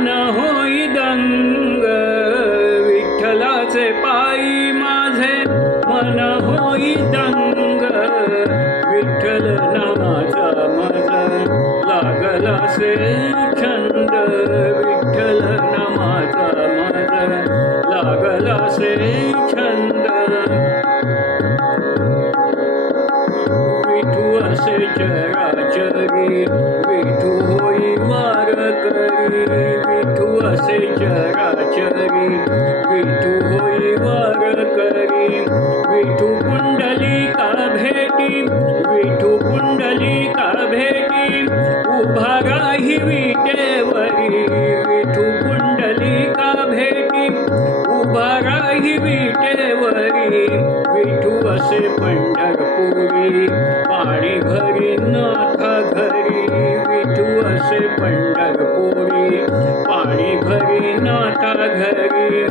मन होई दंग विठ्ठलाचे पायी माझे मन होई दंग विठ्ठल नामाचा मज लागला से छंद विठ्ठल नामाचा मज लागला से छंद विठू असे चराचरी विठू होई वार करी विठू असे चराचरी विठू होई वार करी विठू पुंडलिका भेटी विठू पुंडलिका भेटी उभा राही विटेवरी विठू पुंडलिका भेटी उभा राही विटेवरी विठू असे पंढरपुरी पाणी घरी नाथा घरी विठू असे पंढरपुरी पाणी घरी नाथा घरी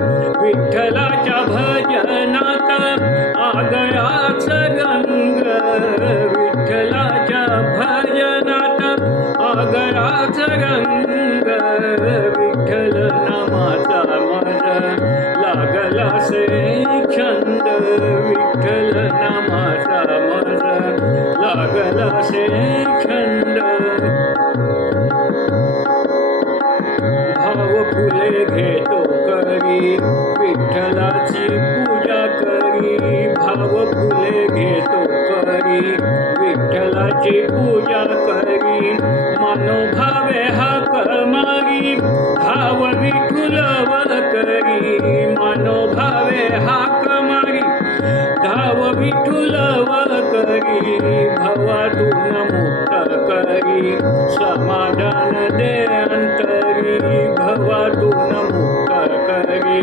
विठ्ठलाच्या भजनात आगळाच रंग विठ्ठलाच्या भजनात आगळाच रंग विठ्ठल नामाचा मज लागला से छंद विठ्ठल नामाचा मज लागला से छंद भाव फुले घेतो करी विठ्ठलाची पूजा करी भाव फुले घेतो करी विठ्ठलाची पूजा करी मनोभावे हाक मारी भाव विठुलव करी मनोभावे हाक मारी धाव विठुलव करी भवातून मुक्त करी समाधान दे अंतरी भवातून मुक्त करी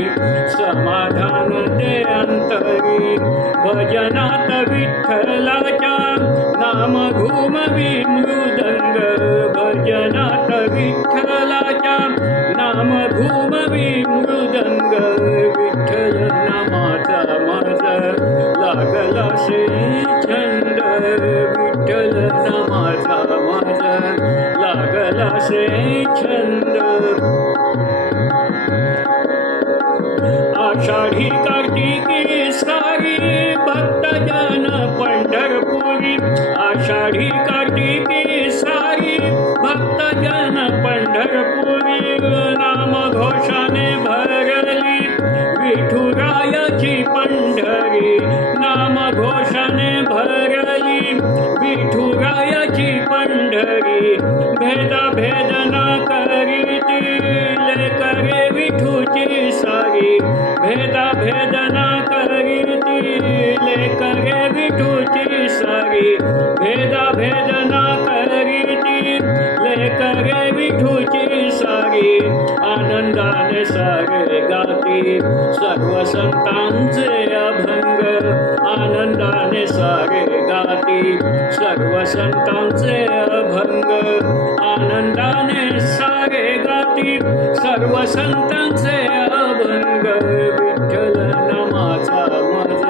समाधान दे अंतरी भजनात विठ्ठलाच्या नाम घुमवी मृदंग भजनात विठ्ठलाच्या नाम घुमवी मृदंग विठ्ठल नामाचा मज लागला से छंद विठ्ठल नामाचा मज लागला से छंद आषाढी कार्तिकी सारी भक्तजन पंढरपुरी आषाढी कार्तिकी सारी भक्तजन पंढरपुरी नाम घोषाने भरली विठुरायाची पंढरी नाम घोषाने भरली विठुरायाची पंढरी भेदा भेदना करीती लेकरे विठूची सारी भेदा भेदना करीती लेकरे विठूची सारी भेदा भेदना करीती लेकरे विठूची सारी आनंदाने सारे गाती सर्व संतांचे अभंग आनंदाने सारे गाती सर्व संतांचे अभंग आनंदाने सारे गाती सर्व संतांचे अभंग विठ्ठल नामाचा मज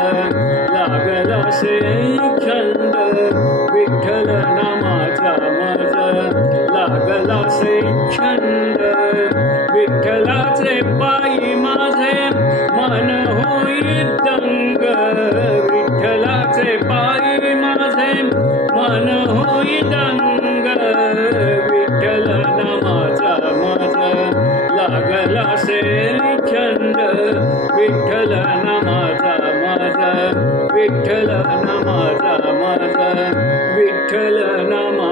लागला से छंद विठ्ठल नामाचा मज लागला से छंद विठ्ठलाचे पायी माझे मन होई दंग विठ्ठलाचे पायी माझे मन होई दंग विठ्ठल नामाचा मज लागला से छंद विठ्ठल नामाचा मज विठ्ठल नामाचा मज विठ्ठल नामा